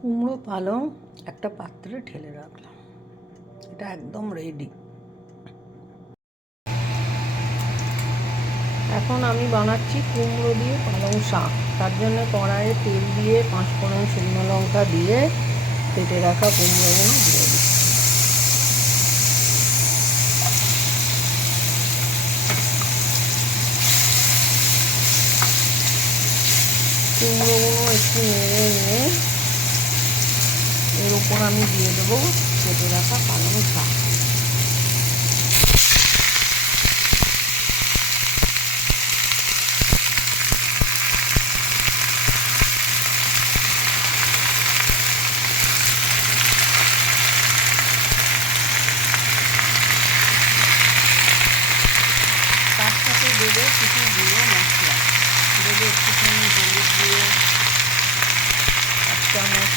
কুমড়ো পালং একটা পাত্রে ঢেলে রাখলাম, এটা একদম রেডি। এখন আমি বানাচ্ছি কুমড়ো দিয়ে পালং শাক। তার জন্য কড়াইয়ে তেল দিয়ে 5 ফোড়ন শুকনো লঙ্কা দিয়ে কেটে রাখা কুমড়োগুলো দিয়ে দিচ্ছি। কুমড়োগুলো একটু নেড়ে নিয়ে এর উপর আমি দিয়ে দেবো কেটে রাখা পালং শাক। তার সাথে দেবো কিছু গুঁড়ো মশলা, দেবো একটুখানি হলুদ গুঁড়ো 1 চামচ,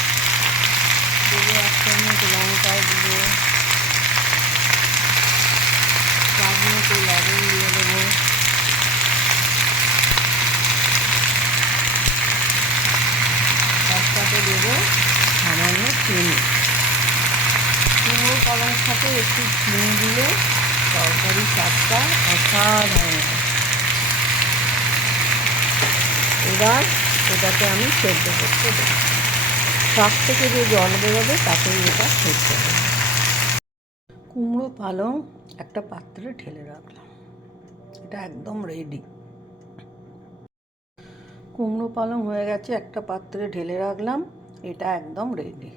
দেবো 1 চামচ লঙ্কার গুঁড়ো, স্বাদ মতো লবণ দিয়ে দেবো, তার সাথে দেবো সামান্য চিনি। কুমড়ো পালং শাকে একটু চিনি দিলে তরকারি স্বাদটা অসাধারণ। এবার এটাকে আমি সেদ্ধ করতে দেবো। শাক থেকে যে জল বেরোবে তাতেই এটা সেদ্ধ হবে। কুমড়ো পালং একটা পাত্রে ঢেলে রাখলাম, এটা একদম রেডি। কুমড়ো পালং হয়ে গেছে, একটা পাত্রে ঢেলে রাখলাম, এটা একদম রেডি।